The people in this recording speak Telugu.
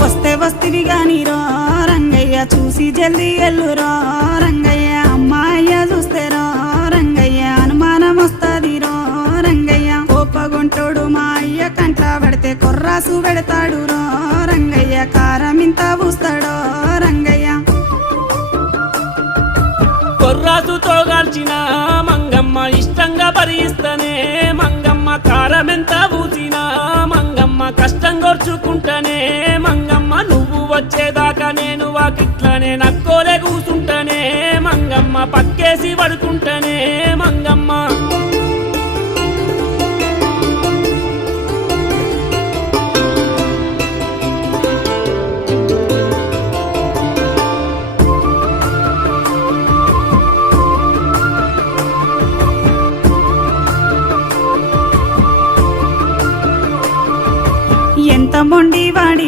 వస్తే వస్తివి గానిరో రంగయ్య చూసి జల్దీ ఎల్లురో రంగయ్య అమ్మాయ్య చూస్తేరో రంగయ్య అనుమానం వస్తదిరో రంగయ్య కోపగుంటోడు మా అయ్య కంట్ల పడితే కొర్రాసు పెడతాడు రో రంగయ్య కారం ఇంత పూస్తాడో రంగయ్య కొర్రాసుతో గాల్చిన మంగమ్మ ఇష్టంగా భరిస్తనే మంగమ్మ కారమెంత పూసినా మంగమ్మ కష్టం గొర్చుకుంటనే మంగమ్మ నువ్వు వచ్చేదాకా నేను వాకిట్లనే నక్కోలే కూసుంటనే మంగమ్మ పక్కేసి పడుకుంటనే మంగమ్మ